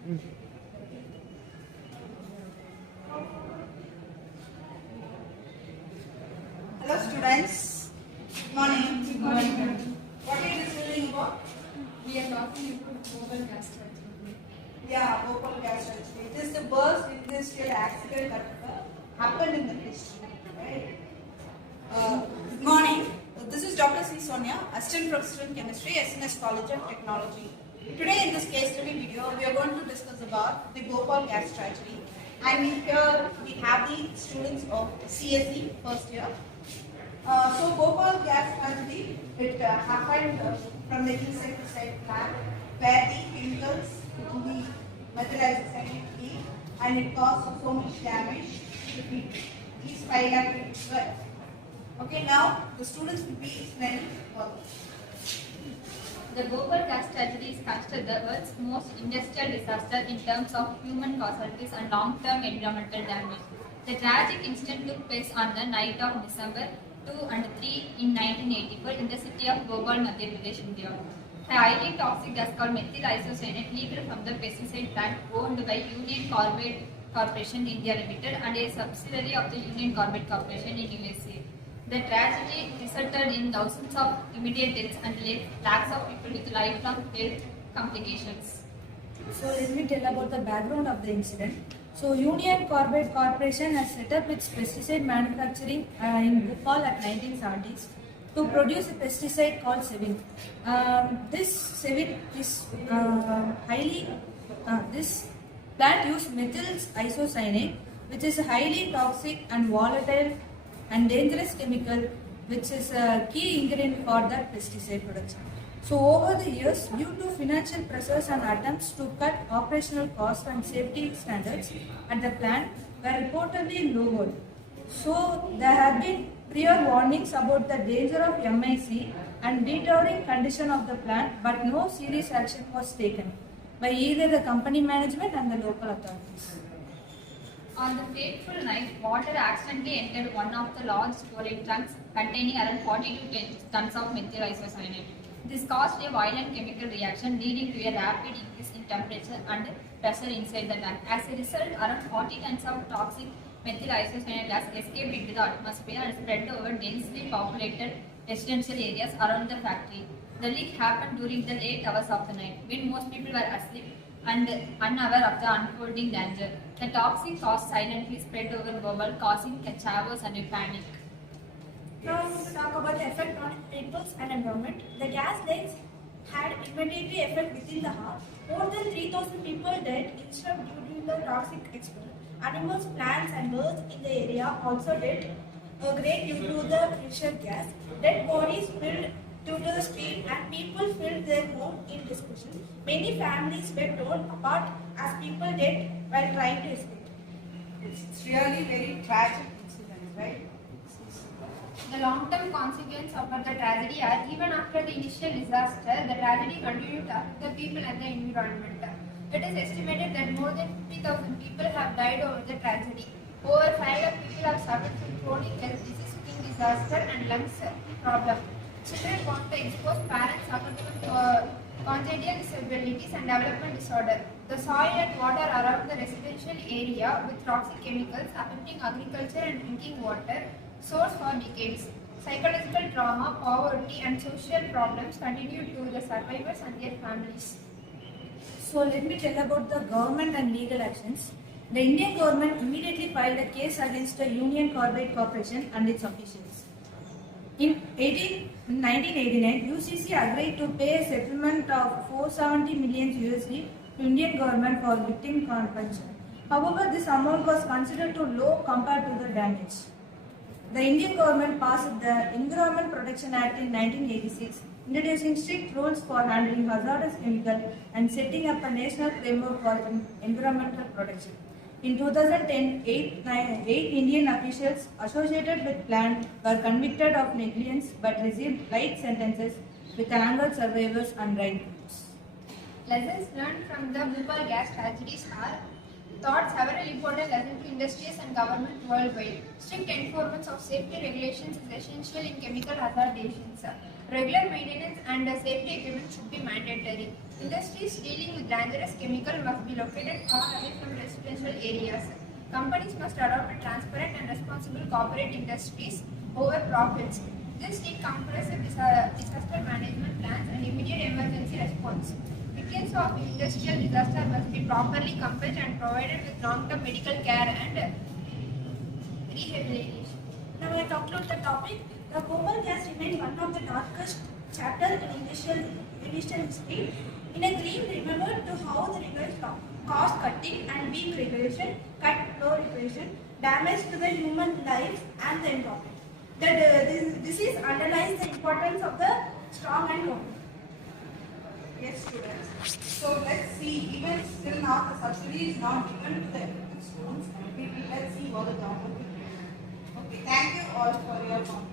Hello students, good morning. Good morning. What are you discussing about? We are talking about Bhopal gas tragedy. Yeah, Bhopal gas tragedy. It is the worst industrial accident that happened in the history. Right? Good morning. This is Dr. C. Sonia, Assistant Professor in Chemistry, SNS College of Technology. Today in this case study video, we are going to discuss about the Bhopal gas tragedy. And here we have the students of CSE first year. So Bhopal gas tragedy, it happened from the insecticide plant where the chemicals in the methyl isocyanate leak and it caused so much damage to people. These 5 lakh people were. Okay, now the students will be explaining further. The Bhopal gas tragedy is considered the world's most industrial disaster in terms of human casualties and long-term environmental damage. The tragic incident took place on the night of December 2 and 3 in 1984 in the city of Bhopal, Madhya Pradesh, India. A highly toxic gas called methyl isocyanate leaked from the pesticide plant owned by Union Carbide Corporation India Limited and a subsidiary of the Union Carbide Corporation in USA. The tragedy resulted in thousands of immediate deaths and lakhs of people with lifelong health complications. So let me tell about the background of the incident. So Union Carbide Corporation has set up its pesticide manufacturing in Bhopal at 1970s to produce a pesticide called Sevin. This Sevin is this plant uses methyl isocyanate, which is a highly toxic and volatile and dangerous chemical, which is a key ingredient for that pesticide production. So over the years, due to financial pressures and attempts to cut operational costs and safety standards at the plant were reportedly lowered. So there have been prior warnings about the danger of MIC and deteriorating condition of the plant, but no serious action was taken by either the company management and the local authorities. On the fateful night, water accidentally entered one of the large storage tanks containing around 42 tons of methyl isocyanate. This caused a violent chemical reaction leading to a rapid increase in temperature and pressure inside the tank. As a result, around 40 tons of toxic methyl isocyanate gas escaped into the atmosphere and spread over densely populated residential areas around the factory. The leak happened during the late hours of the night, when most people were asleep and unaware of the unfolding danger. The toxic gas silently spread over Bhopal, causing a chaos and a panic. Now to talk about the effect on peoples and environment. The gas leaks had immediate effect within the hour. More than 3,000 people died instantly due to the toxic exposure. Animals, plants and birds in the area also died great due to the initial gas. Dead bodies spilled due to the street and people filled their home in discussion. Many families were torn apart as people died while trying to escape. It's really very tragic incident, right? The long-term consequences of the tragedy are even after the initial disaster, the tragedy continued to affect the people and the environment. It is estimated that more than 50,000 people have died over the tragedy. Over 5 lakh people have suffered from chronic health disease, skin disaster and lungs problem. Children born to exposed parents suffer from congenital disabilities and development disorder. The soil and water around the residential area with toxic chemicals affecting agriculture and drinking water source for decades. Psychological trauma, poverty and social problems continue to the survivors and their families. So let me tell about the government and legal actions. The Indian government immediately filed a case against the Union Carbide Corporation and its officials. In 1989, UCC agreed to pay a settlement of 470 million USD to Indian government for victim compensation. However, this amount was considered too low compared to the damage. The Indian government passed the Environment Protection Act in 1986, introducing strict rules for handling hazardous chemicals and setting up a national framework for environmental protection. In 2010, eight Indian officials associated with plant were convicted of negligence but received light sentences with angered survivors and right groups. Lessons learned from the Bhopal gas tragedies are taught several important lessons to industries and government worldwide. Strict enforcement of safety regulations is essential in chemical hazardations. Regular maintenance and safety equipment should be mandatory. Industries dealing with dangerous chemical must be located far away from residential areas. Companies must adopt a transparent and responsible corporate industries over profits. This need comprehensive disaster management plans and immediate emergency response. Victims of industrial disaster must be properly compensed and provided with long-term medical care and rehabilitation. Now I conclude the topic. The Bhopal gas remains one of the darkest chapters in industrial history. In a dream, remember to how the rigorous cost cutting and weak regulation, cut low regulation, damage to the human life and the environment. This is underlines the importance of the strong and common. Yes, students. So let's see, even still now the subsidy is not given to the affected students. Let's see what the government will do. Okay, thank you all for your comment.